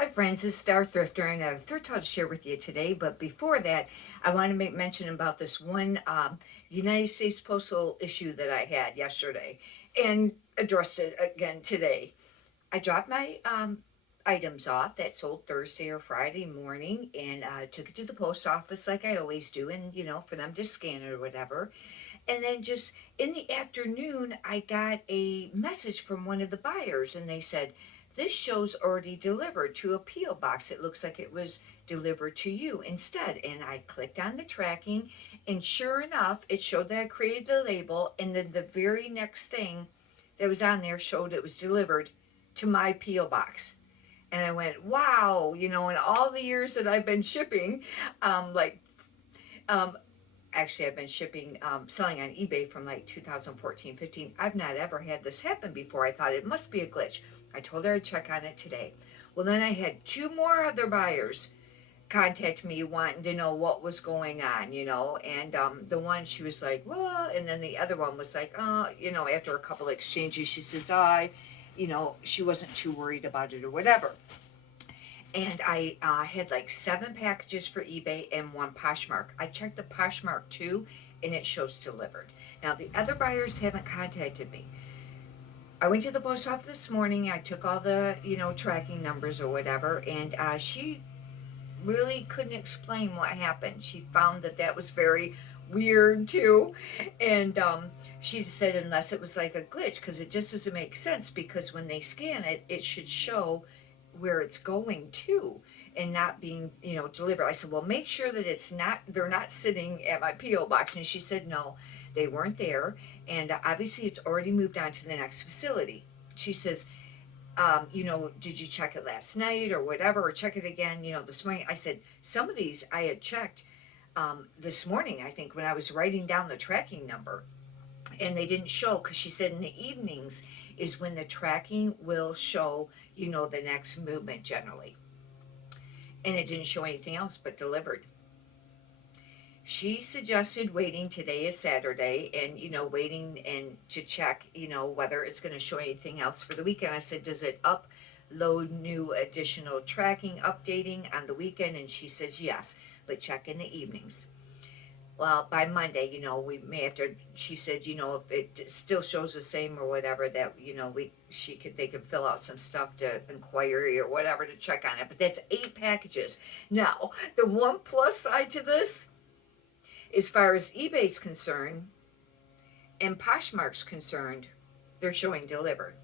Hi friends, this is Star Thrifter and I have a thrift haul to share with you today. But before that, I want to make mention about this one United States Postal issue that I had yesterday and addressed it again today. I dropped my items off that sold Thursday or Friday morning and took it to the post office like I always do, and for them to scan it or whatever. And then just in the afternoon, I got a message from one of the buyers, and they said, "This show's already delivered to a P.O. box. It looks like it was delivered to you instead." And I clicked on the tracking, and sure enough, it showed that I created the label, and then the very next thing that was on there showed it was delivered to my P.O. box. And I went, wow, in all the years that I've been shipping, like, um, actually I've been shipping selling on eBay from like 2014, 15. I've not ever had this happen before. I thought it must be a glitch. I told her I'd check on it today. Well, then I had two more other buyers contact me wanting to know what was going on, and the one, she was like, well, and then the other one was like, after a couple of exchanges, she says, she wasn't too worried about it or whatever. And I had like 7 packages for eBay and one Poshmark. I checked the Poshmark too, and it shows delivered. Now the other buyers haven't contacted me. I went to the post office this morning. I took all the tracking numbers or whatever, and she really couldn't explain what happened. She found that was very weird too, and she said unless it was like a glitch, because it just doesn't make sense, because when they scan it, it should show where it's going to and not being delivered. I said, well, make sure that they're not sitting at my PO box. And she said no, they weren't there, and obviously it's already moved on to the next facility. She says, did you check it last night or whatever, or check it again this morning? I said some of these I had checked this morning, I think, when I was writing down the tracking number, and they didn't show, because she said in the evenings is when the tracking will show the next movement generally, and it didn't show anything else but delivered. She suggested waiting, today is Saturday, and waiting and to check whether it's going to show anything else for the weekend. I said, does it upload new additional tracking updating on the weekend? And she says yes, but check in the evenings. Well, by Monday, we may have to. She said, if it still shows the same or whatever, that they could fill out some stuff to inquiry or whatever to check on it. But that's 8 packages. Now, the one plus side to this, as far as eBay's concerned and Poshmark's concerned, they're showing delivered.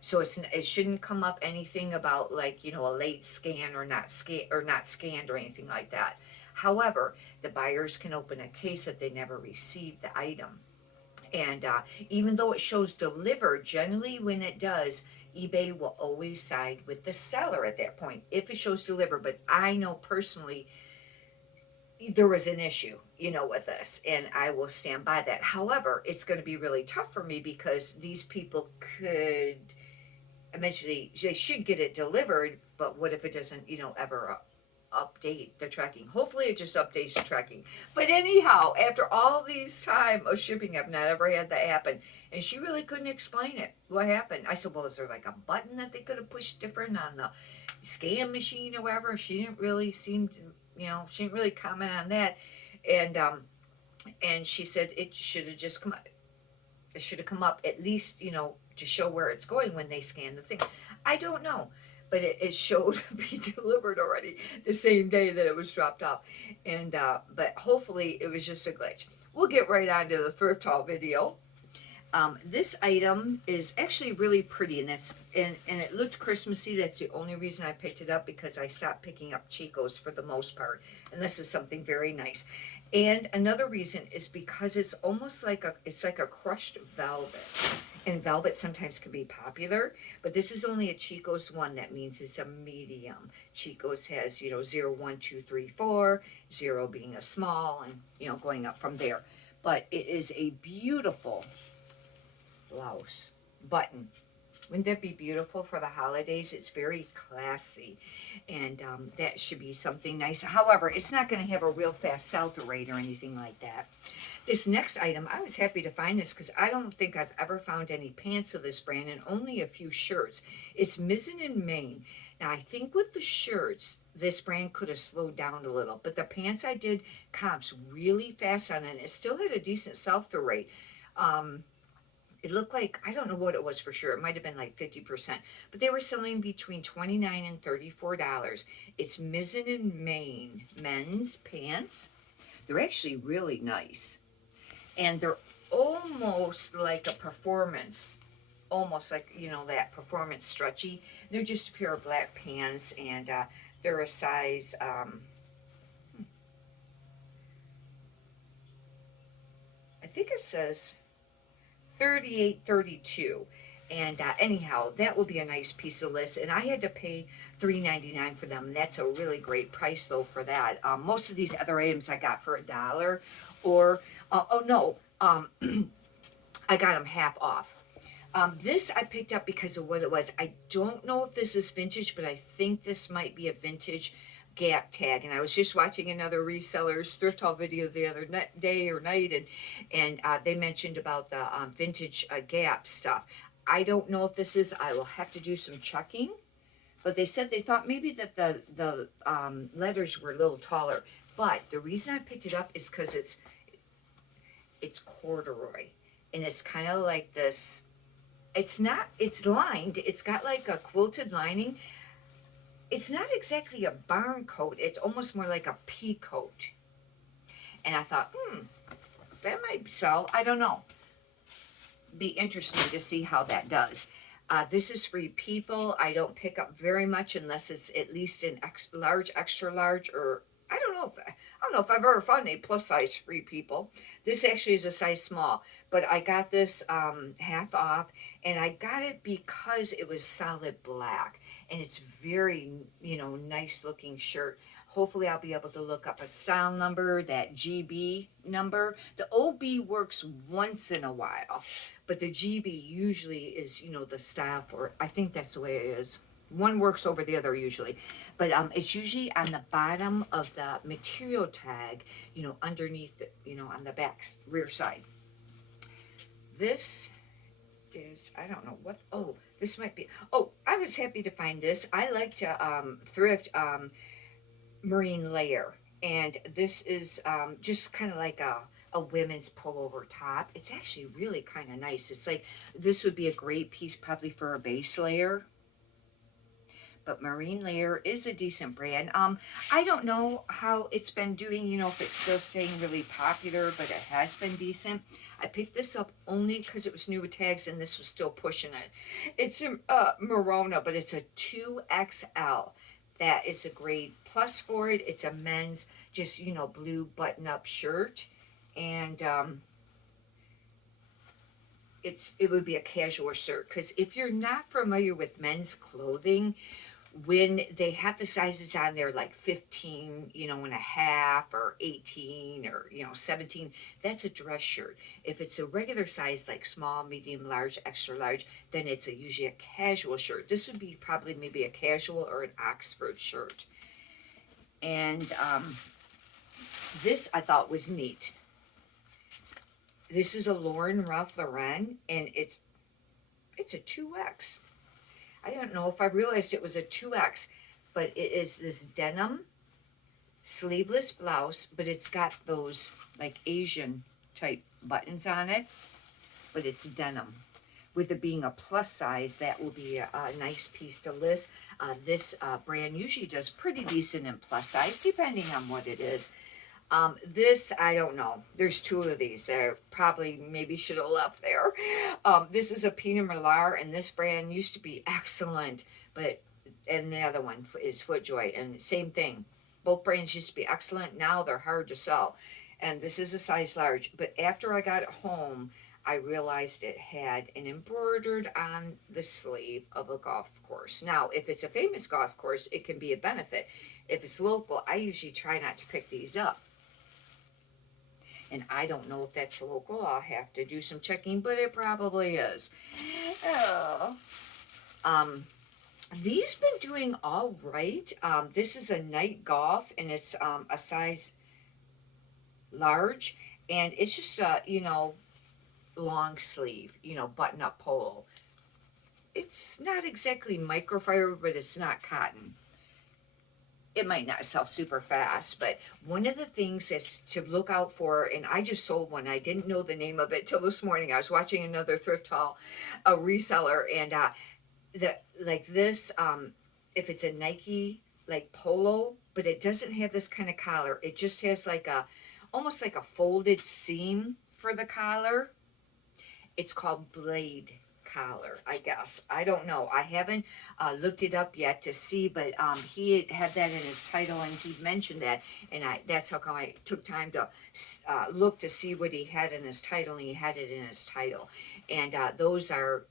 So it shouldn't come up anything about like a late scan or not scanned or anything like that. However, the buyers can open a case that they never received the item, and even though it shows delivered, generally when it does, eBay will always side with the seller at that point if it shows delivered. But I know personally there was an issue, with this, and I will stand by that. However, it's going to be really tough for me, because these people could eventually, they should get it delivered, but what if it doesn't, ever update the tracking? Hopefully it just updates the tracking. But anyhow, after all these time of shipping, I've not ever had that happen. And she really couldn't explain it. What happened? I said, well, is there like a button that they could have pushed different on the scan machine or whatever? She didn't really seem to, she didn't really comment on that. And she said it should have just come up. It should have come up at least, to show where it's going when they scan the thing. I don't know, but it showed to be delivered already the same day that it was dropped off. And but hopefully it was just a glitch. We'll get right on to the thrift haul video. This item is actually really pretty, and it looked Christmassy. That's the only reason I picked it up, because I stopped picking up Chico's for the most part, and this is something very nice. And another reason is because it's almost like a crushed velvet, and velvet sometimes can be popular, but this is only a Chico's one. That means it's a medium. Chico's has 0, 1, 2, 3, 4, 0 being a small, and going up from there. But it is a beautiful blouse button. Wouldn't that be beautiful for the holidays? It's very classy, and that should be something nice. However, it's not going to have a real fast sell-through rate or anything like that. This next item, I was happy to find this, because I don't think I've ever found any pants of this brand, and only a few shirts. It's Mizzen in Maine. Now, I think with the shirts, this brand could have slowed down a little, but the pants I did comps really fast on, and it still had a decent sell-through rate. Um, it looked like, I don't know what it was for sure. It might have been like 50%, but they were selling between $29 and $34. It's Mizzen and Main men's pants. They're actually really nice, and they're almost like a performance, almost like, that performance stretchy. They're just a pair of black pants, and they're a size, I think it says 38, 32. And anyhow, that will be a nice piece of list. And I had to pay $3.99 for them. That's a really great price though for that. Most of these other items I got for $1, or oh no, I got them half off. This I picked up because of what it was. I don't know if this is vintage, but I think this might be a vintage Gap tag. And I was just watching another reseller's thrift haul video the other day or night, and they mentioned about the vintage Gap stuff. I don't know if this is. I will have to do some checking, but they said they thought maybe that the letters were a little taller. But the reason I picked it up is because it's corduroy, and it's kind of like this. It's not, it's lined, it's got like a quilted lining. It's not exactly a barn coat, it's almost more like a pea coat. And I thought, that might sell. I don't know. Be interesting to see how that does. This is Free People. I don't pick up very much unless it's at least an large, extra large, or I don't know if I've ever found a plus size Free People. This actually is a size small, but I got this half off, and I got it because it was solid black, and it's very, nice looking shirt. Hopefully I'll be able to look up a style number, that GB number. The OB works once in a while, but the GB usually is, the style for it. I think that's the way it is. One works over the other usually, but it's usually on the bottom of the material tag, underneath, on the back rear side. This is, I don't know what, this might be, I was happy to find this. I like to thrift marine layer, and this is just kind of like a women's pullover top. It's actually really kind of nice. It's like, this would be a great piece probably for a base layer. But Marine Layer is a decent brand. I don't know how it's been doing, if it's still staying really popular, but it has been decent. I picked this up only because it was new with tags, and this was still pushing it. It's a Merona, but it's a 2XL. That is a great plus for it. It's a men's, just, blue button-up shirt. And it would be a casual shirt, because if you're not familiar with men's clothing, when they have the sizes on there like 15, and a half, or 18, or 17, that's a dress shirt. If it's a regular size like small, medium, large, extra large, then it's usually a casual shirt. This would be probably maybe a casual or an Oxford shirt. And this I thought was neat. This is a Ralph Lauren, and it's a 2X. I don't know if I realized it was a 2X, but it is this denim sleeveless blouse, but it's got those like Asian type buttons on it, but it's denim. With it being a plus size, that will be a nice piece to list. This brand usually does pretty decent in plus size, depending on what it is. This, I don't know. There's two of these. Probably maybe should have left there. This is a Pinot Noir, and this brand used to be excellent, and the other one is FootJoy, and same thing. Both brands used to be excellent. Now they're hard to sell. And this is a size large. But after I got it home, I realized it had an embroidered on the sleeve of a golf course. Now, if it's a famous golf course, it can be a benefit. If it's local, I usually try not to pick these up. And I don't know if that's local. I'll have to do some checking, but it probably is. Oh. These been doing all right. This is a night golf, and it's a size large, and it's just a long sleeve, button up polo. it's not exactly microfiber, but it's not cotton. It might not sell super fast, but one of the things that's to look out for, and I just sold one. I didn't know the name of it till this morning. I was watching another thrift haul, a reseller, and the like this. If it's a Nike like polo, but it doesn't have this kind of collar. It just has like a, almost like a folded seam for the collar. It's called blade collar, I guess. I don't know. I haven't looked it up yet to see, but he had that in his title, and he mentioned that, and that's how come I took time to look to see what he had in his title, and he had it in his title. And those are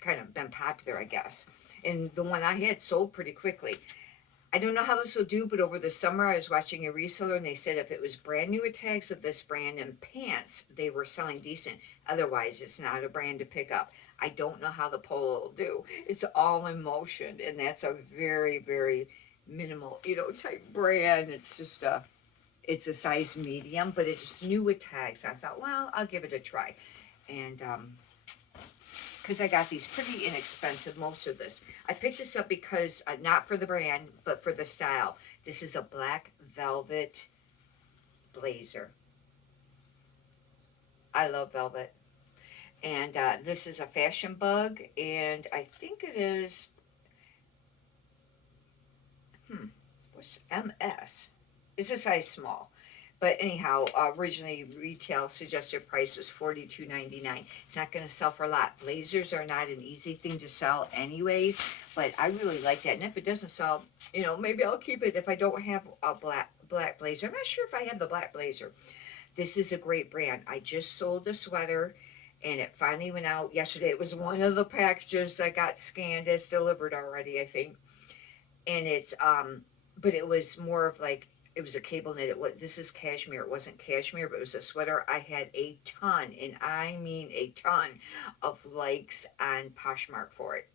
kind of been popular, I guess. And the one I had sold pretty quickly. I don't know how this will do, but over the summer I was watching a reseller, and they said if it was brand new tags of this brand and pants, they were selling decent. Otherwise, it's not a brand to pick up. I don't know how the polo will do. It's all in motion, and that's a very, very minimal, type brand. It's just it's a size medium, but it's new with tags. I thought, well, I'll give it a try. And because I got these pretty inexpensive, most of this. I picked this up because, not for the brand, but for the style. This is a black velvet blazer. I love velvet. And this is a fashion bug, and I think it is, what's MS? It's a size small. But anyhow, originally retail suggested price was $42.99. It's not going to sell for a lot. Blazers are not an easy thing to sell anyways, but I really like that. And if it doesn't sell, maybe I'll keep it if I don't have a black blazer. I'm not sure if I have the black blazer. This is a great brand. I just sold a sweater, and it finally went out yesterday. It was one of the packages that got scanned as delivered already, I think. And it's but it was more of like, it was a cable knit. This is cashmere. It wasn't cashmere, but it was a sweater. I had a ton, and I mean a ton, of likes on Poshmark for it.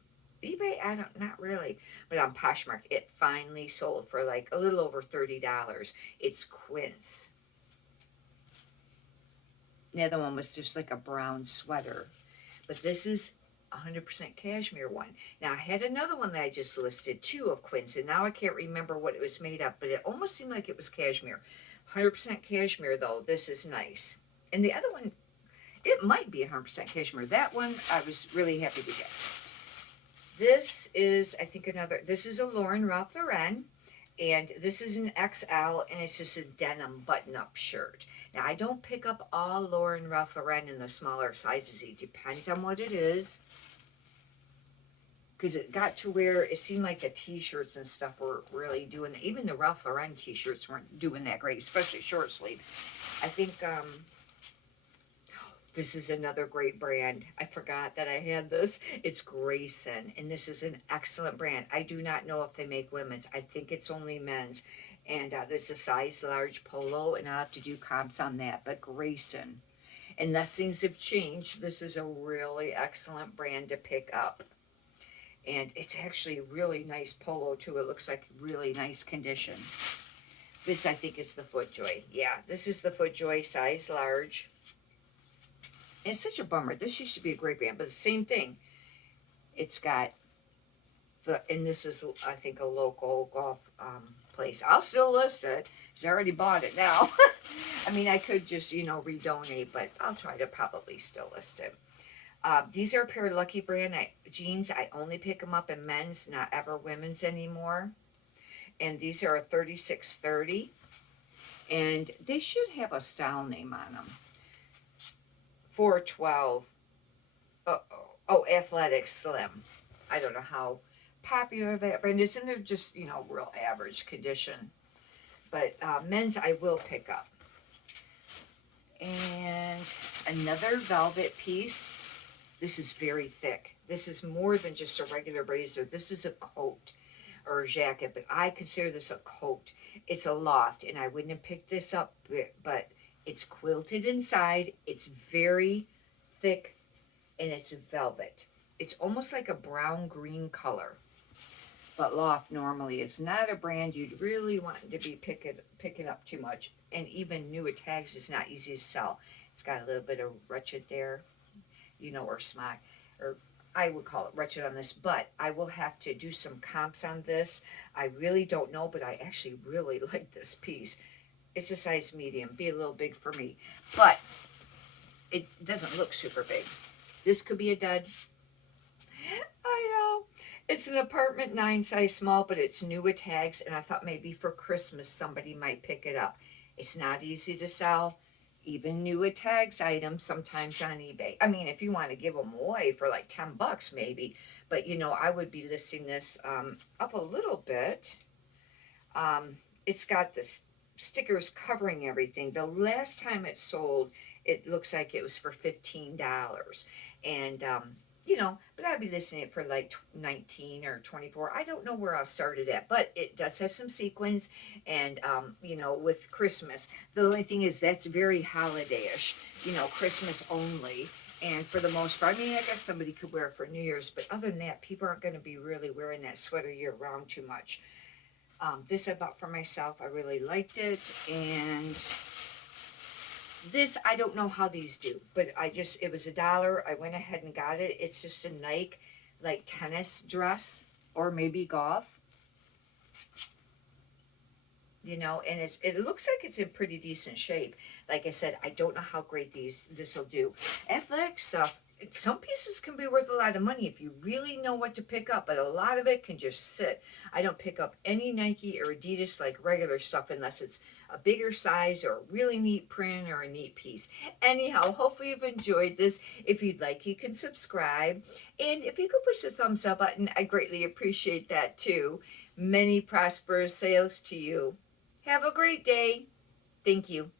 eBay, not really, but on Poshmark, it finally sold for like a little over $30. It's quince. The other one was just like a brown sweater, but this is 100% cashmere one. Now I had another one that I just listed too of quince, and now I can't remember what it was made of, but it almost seemed like it was cashmere. 100% cashmere though. This is nice. And the other one, it might be 100% cashmere. That one I was really happy to get. This is, I think, this is a Lauren Ralph Lauren, and this is an XL, and it's just a denim button-up shirt. Now, I don't pick up all Lauren Ralph Lauren in the smaller sizes. It depends on what it is. Because it got to where it seemed like the t-shirts and stuff were really doing, even the Ralph Lauren t-shirts weren't doing that great, especially short sleeve. I think, this is another great brand. I forgot that I had this. It's Grayson, and this is an excellent brand. I do not know if they make women's. I think it's only men's. And it's a size large polo, and I'll have to do comps on that. But Grayson, unless things have changed, this is a really excellent brand to pick up. And it's actually a really nice polo, too. It looks like really nice condition. This, I think, is the FootJoy. Yeah, this is the FootJoy size large. And it's such a bummer. This used to be a great brand, but the same thing. It's got and this is, I think, a local golf place. I'll still list it, because I already bought it now. I mean, I could just, redonate, but I'll try to probably still list it. These are a pair of Lucky Brand jeans. I only pick them up in men's, not ever women's anymore. And these are a 3630. And they should have a style name on them. 412. Athletic Slim. I don't know how popular that brand is, and they're just, real average condition. But men's I will pick up. And another velvet piece. This is very thick. This is more than just a regular blazer. This is a coat or a jacket, but I consider this a coat. It's a loft, and I wouldn't have picked this up, but it's quilted inside. It's very thick, and it's velvet. It's almost like a brown-green color. But Loft normally is not a brand you'd really want to be picking up too much. And even newer tags is not easy to sell. It's got a little bit of wretched there, or smock, or I would call it wretched on this, but I will have to do some comps on this. I really don't know, but I actually really like this piece. It's a size medium, be a little big for me, but it doesn't look super big. This could be a dud. I know. It's an apartment 9 size small, but it's new with tags, and I thought maybe for Christmas somebody might pick it up. It's not easy to sell, even new with tags items sometimes on eBay. I mean, if you want to give them away for like $10 maybe, but I would be listing this up a little bit. It's got the stickers covering everything. The last time it sold, it looks like it was for $15, and but I'd be listing it for like 19 or 24. I don't know where I'll start it at, but it does have some sequins, and with Christmas, the only thing is that's very holiday-ish, Christmas only. And for the most part, I mean, I guess somebody could wear it for New Year's, but other than that, people aren't going to be really wearing that sweater year round too much. This I bought for myself. I really liked it, and this, I don't know how these do, but it was $1. I went ahead and got it. It's just a Nike, like, tennis dress, or maybe golf, and it looks like it's in pretty decent shape. Like I said, I don't know how great this will do. Athletic stuff, some pieces can be worth a lot of money if you really know what to pick up, but a lot of it can just sit. I don't pick up any Nike or Adidas like regular stuff unless it's a bigger size or a really neat print or a neat piece. Anyhow, hopefully you've enjoyed this. If you'd like, you can subscribe. And if you could push the thumbs up button, I greatly appreciate that too. Many prosperous sales to you. Have a great day. Thank you.